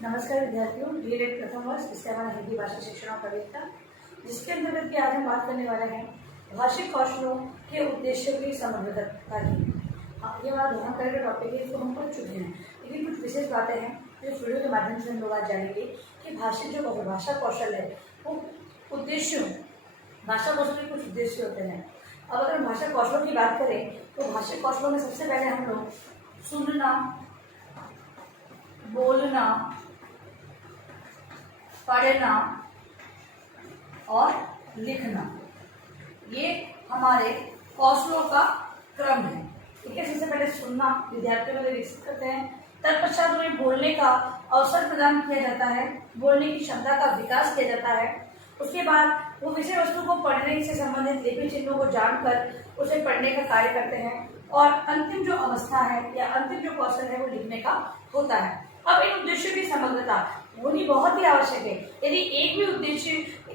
नमस्कार विद्यार्थियों, डीएलएड प्रथम वर्ष इससे हमारा हिंदी भाषा शिक्षण और प्रवेशिका, जिसके अंतर्गत आज हम बात करने वाले हैं भाषिक कौशलों के उद्देश्य की समग्रता की। ये हमारा दोहन का टॉपिक है, इसको हम पढ़ चुके हैं, लेकिन कुछ विशेष बातें हैं जो इस वीडियो के माध्यम से हम लोग आज जानेंगे कि भाषा कौशल है वो उद्देश्य, भाषा कौशल के कुछ उद्देश्य होते हैं। अब अगर भाषा कौशलों की बात करें तो भाषिक कौशलों में सबसे पहले हम लोग सुनना, बोलना, पढ़ना और लिखना, ये हमारे कौशलों का क्रम है। ठीक है, सबसे पहले सुनना विद्यार्थियों को विकसित करते हैं, तत्पश्चात उन्हें बोलने का अवसर प्रदान किया जाता है, बोलने की क्षमता का विकास किया जाता है। उसके बाद वो विषय वस्तु को पढ़ने से संबंधित लिपि चिन्हों को जानकर उसे पढ़ने का कार्य करते हैं और अंतिम जो अवस्था है या अंतिम जो कौशल है वो लिखने का होता है। अब इन उद्देश्यों की समग्रता होनी बहुत ही आवश्यक है। यदि एक भी उद्देश्य,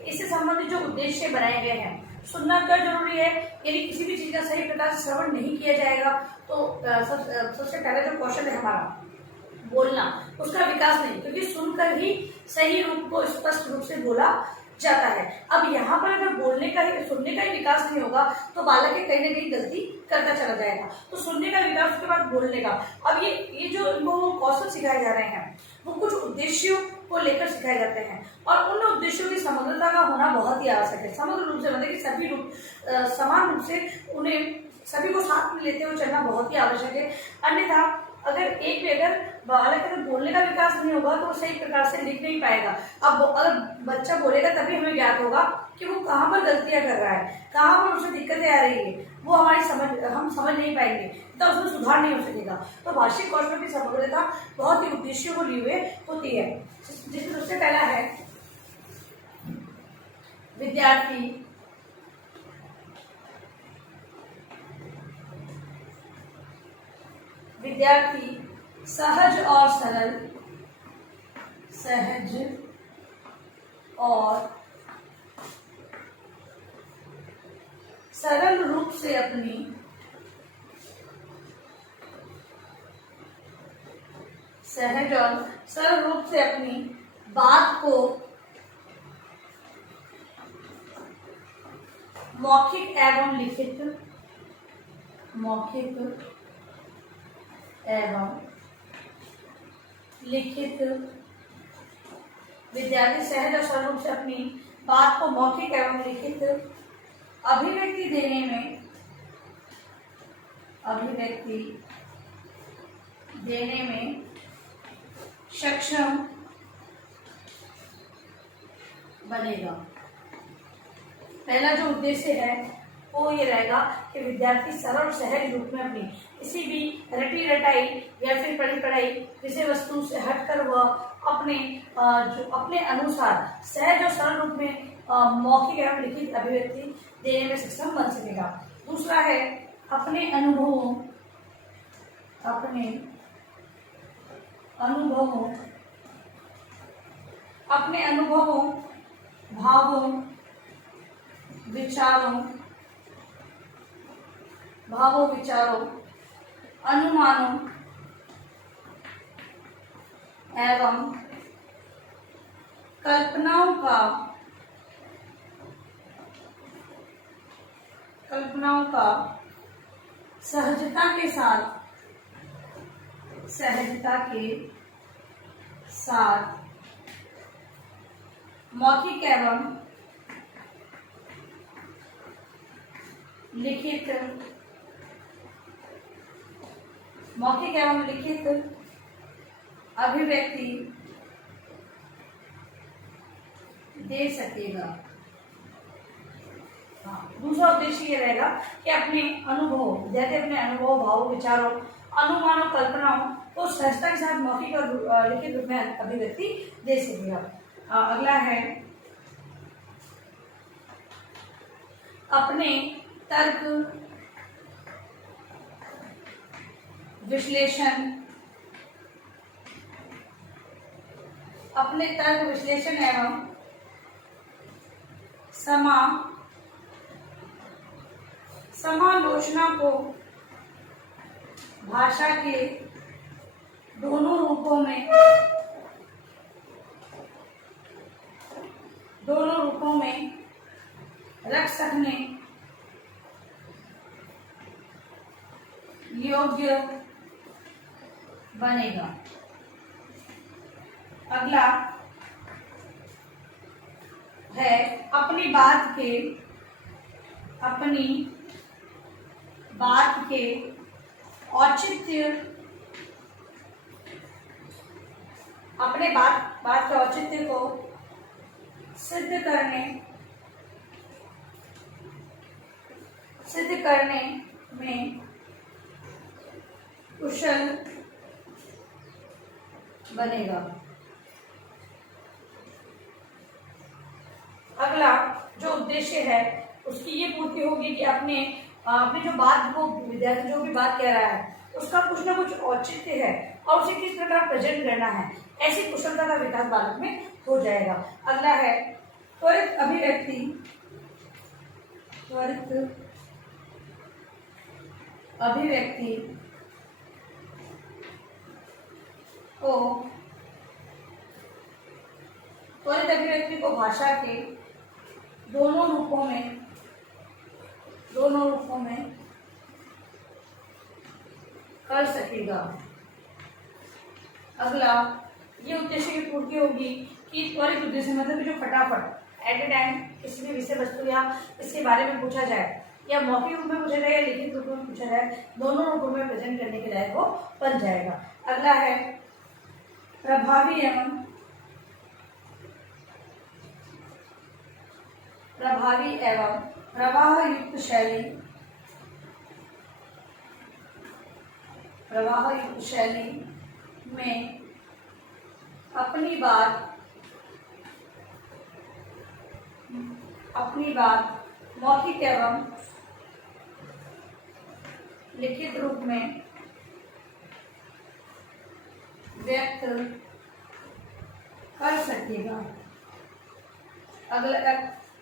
इससे संबंधित जो उद्देश्य बनाए गए हैं, सुनना क्यों जरूरी है? यदि किसी भी चीज का सही प्रकार से श्रवण नहीं किया जाएगा तो सबसे पहला जो कौशल है हमारा बोलना, उसका विकास नहीं, क्योंकि सुनकर ही सही रूप को स्पष्ट रूप से बोला जाता है। अब यहाँ पर अगर बोलने का ही, सुनने का ही विकास नहीं होगा तो बालक कहीं ना कहीं गलती करता चला जाएगा। तो सुनने का विकास, उसके बाद बोलने का। अब ये जो इनको कौशल सिखाए जा रहे हैं वो कुछ उद्देश्यों को लेकर सिखाए जाते हैं और उन उद्देश्यों की समग्रता का होना बहुत ही आवश्यक है। समग्र रूप से मतलब कि सभी रूप समान रूप से उन्हें सभी को साथ में लेते हुए चलना बहुत ही आवश्यक है। अन्यथा अगर बालक अगर बोलने का विकास नहीं होगा तो वो सही प्रकार से लिख नहीं पाएगा। अब अगर बच्चा बोलेगा तभी हमें ज्ञात होगा कि वो कहाँ पर गलतियां कर रहा है, कहाँ पर उसे दिक्कतें आ रही है, वो हम समझ नहीं पाएंगे, तो उसमें सुधार नहीं हो सकेगा। तो भाषिक कौशल की समग्रता बहुत ही उद्देश्यों को लिए हुए होती है, जिसमें सबसे पहला है विद्यार्थी सहज और सरल रूप से अपनी बात को मौखिक एवं लिखित विद्यार्थी सहज और सरल रूप से अपनी बात को मौखिक एवं लिखित अभिव्यक्ति देने में सक्षम बनेगा। पहला जो उद्देश्य है वो ये रहेगा कि विद्यार्थी सरल और सहज रूप में अपनी किसी भी रटी रटाई या फिर पढ़ी पढ़ाई विषय वस्तु से हटकर वह अपने अनुसार सहज और सरल रूप में मौखिक एवं लिखित अभिव्यक्ति देने में सक्षम बन सकेगा। दूसरा है अपने अनुभवों, भावों, विचारों, अनुमानों एवं कल्पनाओं का सहजता के साथ मौखिक एवं लिखित अभिव्यक्ति दे सकेगा। दूसरा उद्देश्य ये रहेगा कि अपने अनुभव, भावों, विचारों, अनुमानों, कल्पनाओं को सहजता के साथ मौखिक और लिखित रूप में अभिव्यक्ति दे सकेगा। अगला है अपने तर्क विश्लेषण एवं समालोचना को भाषा के दोनों रूपों में रखने योग्य बनेगा। अगला है अपनी बात के औचित्य, अपने बात के औचित्य को सिद्ध करने में कुशल बनेगा। अगला जो उद्देश्य है उसकी ये पूर्ति होगी कि अपने जो बात को विद्यार्थी जो भी बात कह रहा है उसका कुछ ना कुछ औचित्य है और उसे किस प्रकार प्रेजेंट करना है, ऐसी कुशलता का विकास बालक में हो जाएगा। अगला है त्वरित अभिव्यक्ति को भाषा के दोनों रूपों में कर सकेगा। अगला ये उद्देश्य की पूर्ति होगी कि त्वरित उद्देश्य मतलब जो फटाफट एट ए टाइम किसी भी विषय वस्तु या इसके बारे में पूछा जाए या मौखिक रूप में पूछा जाए या लिखित रूप में पूछा जाए, दोनों रूपों में प्रेजेंट करने के लायक वो बन जाएगा। अगला है प्रभावी एवं प्रवाह युक्त शैली में अपनी बात मौखिक एवं लिखित रूप में व्यक्त कर सकेगा।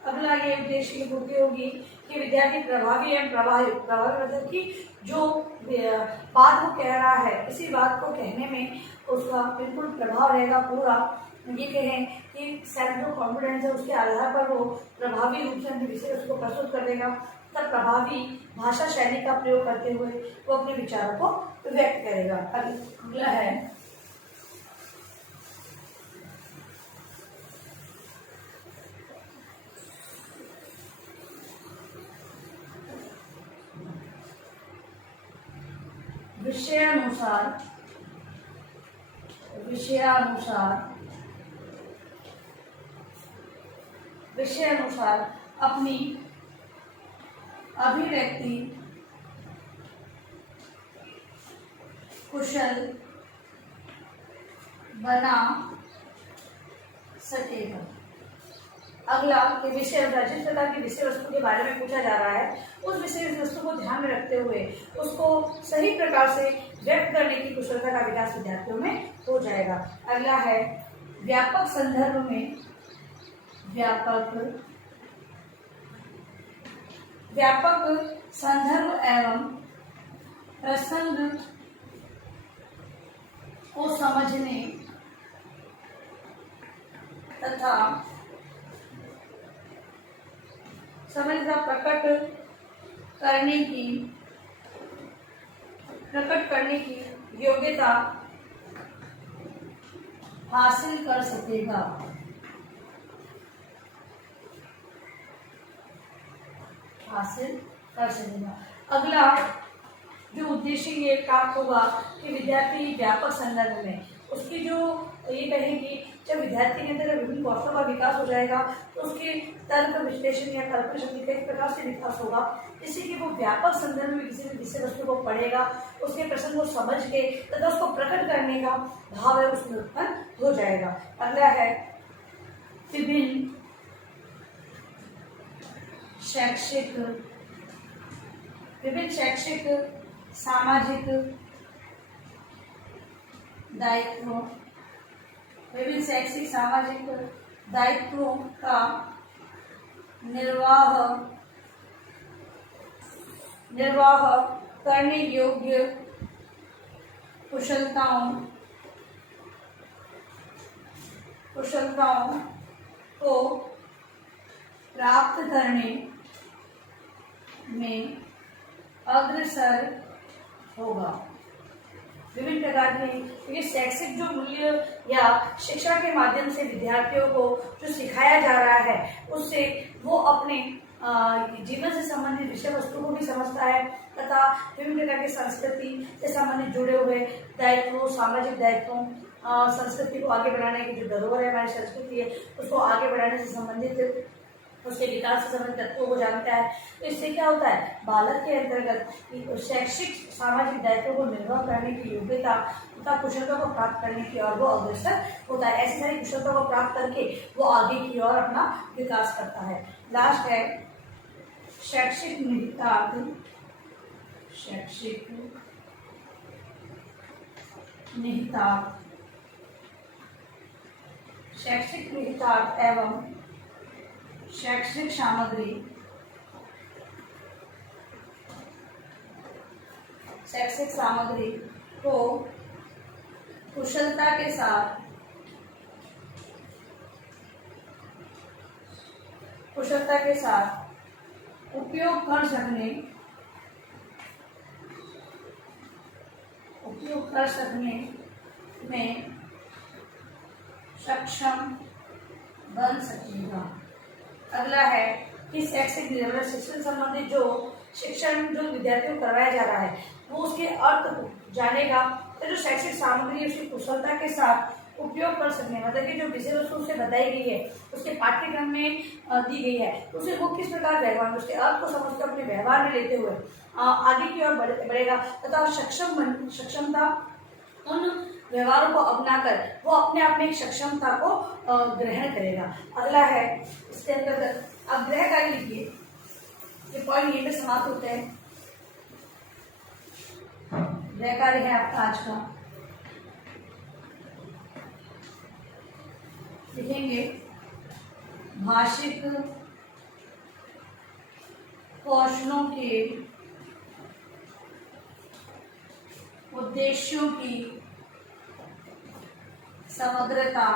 अगला ये उद्देश्य की पूर्ति होगी कि विद्यार्थी प्रभावी एवं प्रभावी मतलब कि जो बात वो कह रहा है इसी बात को कहने में उसका बिल्कुल प्रभाव रहेगा पूरा। ये कहें कि सेल्फ कॉन्फिडेंस है उसके आधार पर वो प्रभावी रूप से अपने विषय उसको प्रस्तुत कर देगा, तब प्रभावी भाषा शैली का प्रयोग करते हुए वो अपने विचारों को व्यक्त करेगा। अगला है विषयानुसार अपनी अभिव्यक्ति कुशल बना सकेगा। अगला कि विषय जिस प्रकार की विषय वस्तु के बारे में पूछा जा रहा है उस विषय वस्तु को ध्यान में रखते हुए उसको सही प्रकार से व्यक्त करने की कुशलता का विकास विद्यार्थियों में हो जाएगा। अगला है व्यापक संदर्भ एवं प्रसंग को समझने तथा समझना प्रकट करने की योग्यता हासिल कर सकेगा। अगला जो उद्देश्य ये प्राप्त होगा कि विद्यार्थी व्यापक संदर्भ में उसकी जो ये कहें कि जब विद्यार्थी के अंदर विभिन्न कौशलों का विकास हो जाएगा तो उसके तर्क विश्लेषण या कल्पना शक्ति का इस प्रकार से विकास होगा जिससे कि वो व्यापक संदर्भ में किसी भी विषय वस्तु को पढ़ेगा, उसके प्रश्न को समझ के तथा उसको प्रकट करने का भाव है उसमें उत्पन्न हो जाएगा। अगला है विभिन्न शैक्षिक सामाजिक दायित्वों का निर्वाह करने योग्य कुशलताओं को प्राप्त में अग्रसर होगा। विभिन्न प्रकार के ये शैक्षिक जो मूल्य या शिक्षा के माध्यम से विद्यार्थियों को जो सिखाया जा रहा है उससे वो अपने जीवन से संबंधित विषय वस्तु को भी समझता है तथा विभिन्न प्रकार की संस्कृति से संबंधित जुड़े हुए दायित्वों, सामाजिक दायित्वों, संस्कृति को आगे बढ़ाने की जो धरोहर है हमारी संस्कृति है उसको आगे बढ़ाने से संबंधित उसके विकास से संबंधित तत्वों को जानता है। तो इससे क्या होता है, बालक के अंतर्गत शैक्षिक सामाजिक दायित्वों को निर्वाह करने की योग्यता तथा कुशलता को प्राप्त करने की ओर वो अग्रसर होता है। ऐसी सारी कुशलता को प्राप्त करके वो आगे की ओर अपना विकास करता है। लास्ट है शैक्षिक निहितार्थ। शैक्षिक निहितार्थ, शैक्षिक निहितार्थ एवं शैक्षणिक सामग्री, शैक्षिक सामग्री को कुशलता के साथ उपयोग कर सकने में सक्षम बन सकेगा। अगला है कि शैक्षिक निर्भर शिक्षण संबंधी जो शिक्षण जो विद्यार्थियों को करवाया जा रहा है वो उसके अर्थ को जानेगा। तो जो शैक्षिक सामग्री उसकी कुशलता के साथ उपयोग कर सकने, मतलब कि जो विषय वस्तु उससे बताई गई है उसके पाठ्यक्रम में दी गई है उसे वो किस प्रकार व्यवहार उसके अर्थ को समझकर अपने व्यवहार में लेते हुए आगे की ओर बढ़ेगा तथा सक्षमता उन व्यवहारों को अपनाकर वो अपने आप में एक सक्षमता को ग्रहण करेगा। अगला है इसके अंतर्गत आप गृह कार्य लिखिए। ये पॉइंट यहीं पे समाप्त होते हैं। गृह कार्य है आपका आज का, लिखेंगे भाषिक कौशलों के उद्देश्यों की समग्रता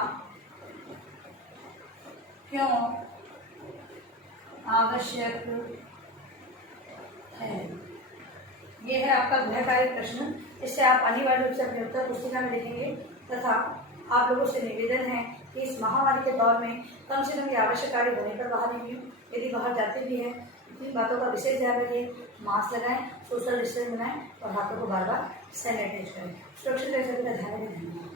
क्यों आवश्यक है। यह है आपका गृह कार्य प्रश्न। इससे आप अनिवार्य रूप से अपने उत्तर पुस्तिका में लिखेंगे तथा आप लोगों से निवेदन है कि इस महामारी के दौर में कम से कम ये आवश्यक कार्य होने पर बाहर निकलें। यदि बाहर जाते भी हैं इन बातों का विशेष ध्यान रखें, मास्क लगाएं, सोशल डिस्टेंस बनाएं और हाथों को बार बार सैनिटाइज करें। सुरक्षित रह सके, ध्यान रखें। धन्यवाद।